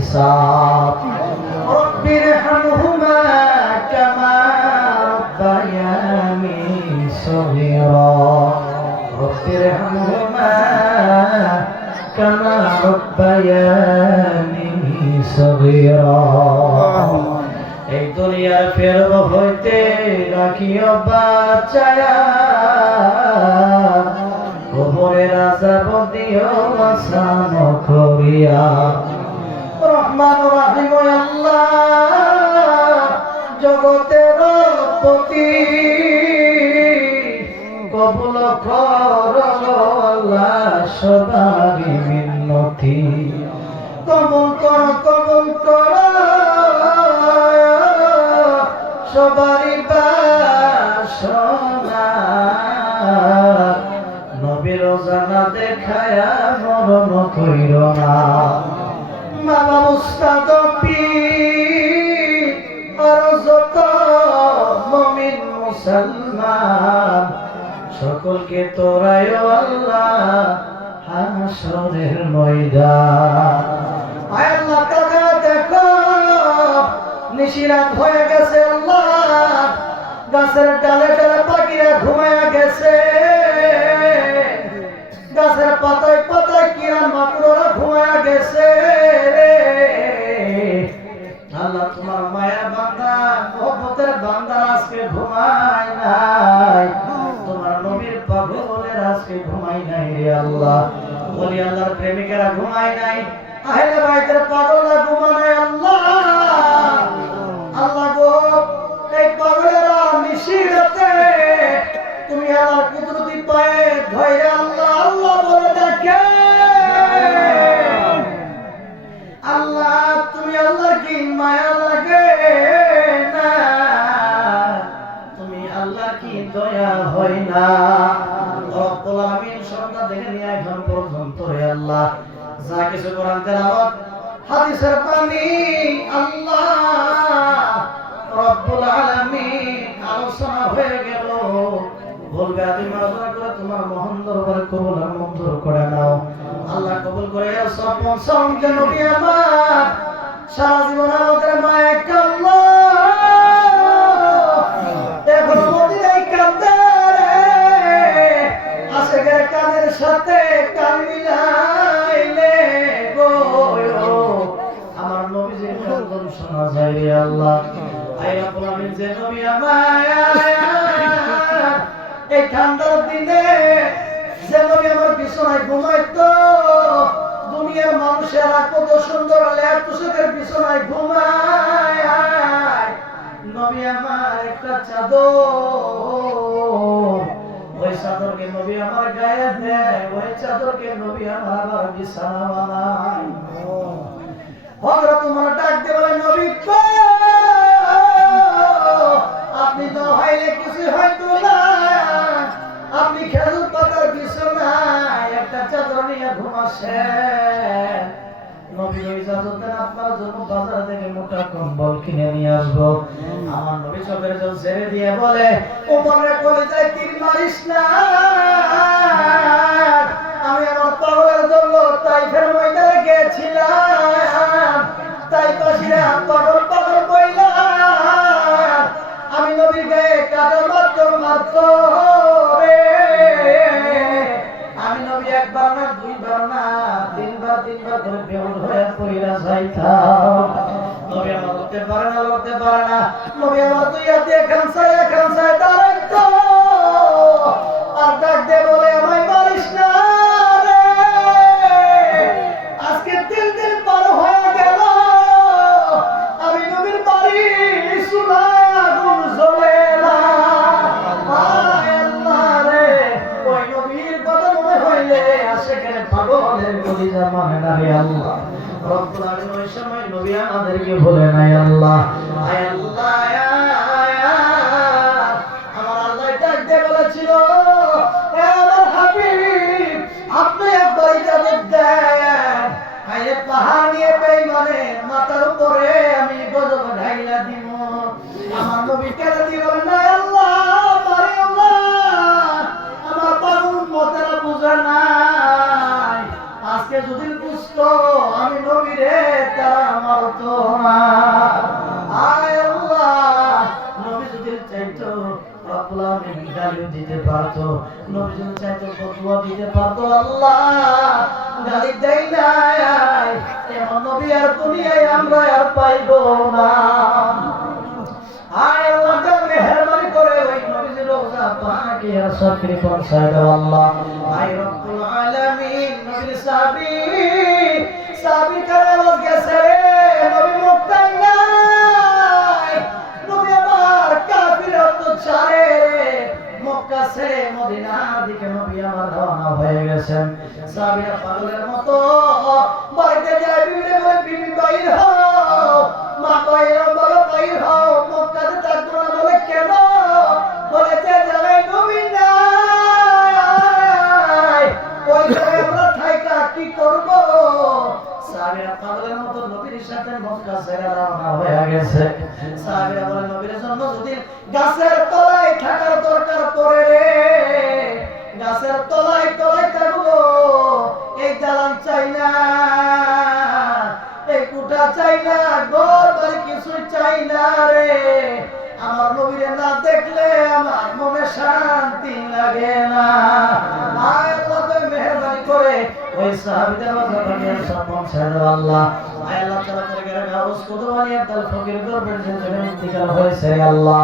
الحساب رب ارحمهما كما ربياني صغيرا رب ارحمهما كما ربياني صغيرا এই দুনিয়ার ফেরব হইতে রাখিও বাচ্চায়া ওপরের আজাব দিও আসান করিয়া রহমান রাহিম আল্লাহ জগতের পতি কবুল কর আল্লাহ সবারই মিন্নতি। কবুল কর কবুল কর, সবারই বাসনা। নবীর জানা দেখায়া মরণ কইর মামা মুস্তাদ মমিন মুসলমান। সকলকে তোরায় আল্লাহ হাসরের ময়দান। আয় আল্লাহ, তাকা দেখো, নিশিরাত হয়ে গেছে আল্লাহ। গাছের ডালে ডালে পাখিরা ঘুমায়া আজকে নাই। তোমার নবীর পাগলের আজকে ঘুমাই নাই রে আল্লাহ। বলি, আল্লাহর প্রেমিকেরা ঘুমাই নাই। আহলে বাইতের পাগলরা ঘুমায় নাই আল্লাহ। আল্লাহ গো, এই পাগলেরা নিশিরাতে তুমি আল্লাহর কুদরতি রব্বুল থেকে নিয়ে পর্যন্ত হে আল্লাহ। যা কিছু কোরআন তেলাওয়াত, হাদিসের পানি আল্লাহ রব্বুল আলামিন আলোচনা হয়ে গেল। বলবে আদি মারা করে তোমার মহান দরবারে কবুল আর মঞ্জুর করে নাও। আল্লাহ কবুল করে সব সঙ্গে নবী আমার, সারা জীবন আমাদের মায়ের আল্লাহ আই রাব্বুল আমিন যে নবী আমার এই ঠান্ডার দিনে যে নবী আমার বিছানায় ঘুমাইতো, দুনিয়ার মানুষেরা কত সুন্দর লেপ তুষকের বিছানায় ঘুমায় চাদর, ওই চাদরকে নবী আমার গায়ে দেয়, ওই চাদরকে নবী আমার বিছানা বানায় বাজার থেকে মোটা কম্বল কিনে নিয়ে আসব। আমার নবী চোখের জল ছেড়ে দিয়ে বলে উমরের কলিজায় তীর মারিস না। আমি আমার পাগলের জন্য তাইফের ময়দানে গেছিলাম। তাই পাশে পাগল পাগল বইলাম আমি নবীর গায়ে কাটা মাত্র মাত্র। আমি নবী একবার না, দুইবার না, তিনবার তিনবার করে বেউল হয়ে পড়িরা যাইতাম। লড়তে পারে না, লড়তে পারে না। নবী আমার দুই হাত খামসায় খামসায় দাঁড়াইতো আর ডাক দিয়ে বলে, আমায় মারিস না রে। আজকে তিন আমি জ্বলে না। রে কথা মনে মানে আল্লাহ। নবী আমাদেরকে বলে নাই আল্লাহ দিতে আল্লাহ আমরা আর পাইবো না আয় আল্লাহ করে রওনা হয়ে গেছেন সাহাবীরা পাগলের মতো বাড়িতে যায় বিবিরে বলে বিবি বাইর হও। মা বাইর বলো, বাইর হও। মক্কাতে থাকব না বলে কেন? বলেছে যাবে নবী নাই ওই জায়গায় আমরা থাইকা, কি করব? সাহাবীরা পাগলের মতো নবীর সাথে মক্কা ছেড়ে রওনা হয়ে গেছে। সাহাবীরা বলে, নবীর জন্য যদি গাছের তলায় থাকার দরকার পড়ে রে গাছের তলায় তলায় থাকব। এই দালান চাই না, এই কুটা চাই না, ঘর বাড়ি কিছু চাই না রে। আমার নবীরে না দেখলে আমার মনে শান্তি লাগে না। আল্লাহ মেহেরবানি করে ওই সাহাবীদের আল্লাহ। আল্লাহ তাআলা ফকির যে জন্য ইন্তিকাল হয়েছে আল্লাহ।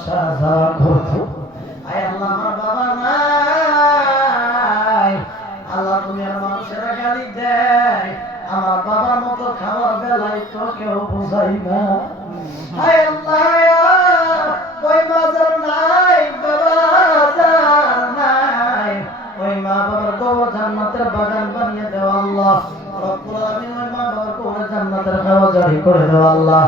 আশা করতো আয় আল্লাহ, আমার বাবা নাই। আল্লাহ তুমি আর মানুষেরা গালি দেয়। আমার বাবার মতো খাওয়ার বেলায় তো কেউ বোঝাই না। হায় আল্লাহ ওই মাজার নাই, বাবা নাই। ওই মা বাবার কবর জান্নাতের বাগান বানিয়ে দাও আল্লাহ। রব্বুল আলামিন ওই মা বাবার কবর জান্নাতের খাওয়া জারি করে দাও আল্লাহ।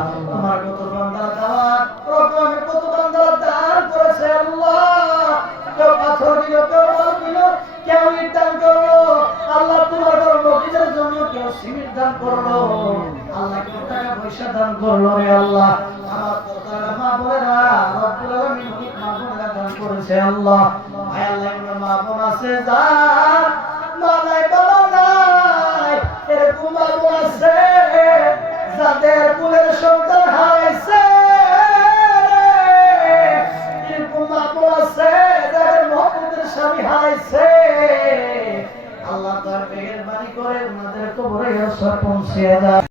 দান আল্লাহ মা বোন আছে মা আছে যাদের কুলের সন্তান হারাইছে আল্লাহ তার মেহেরবানি করে ওনাদের কবরে পৌঁছে দেয়।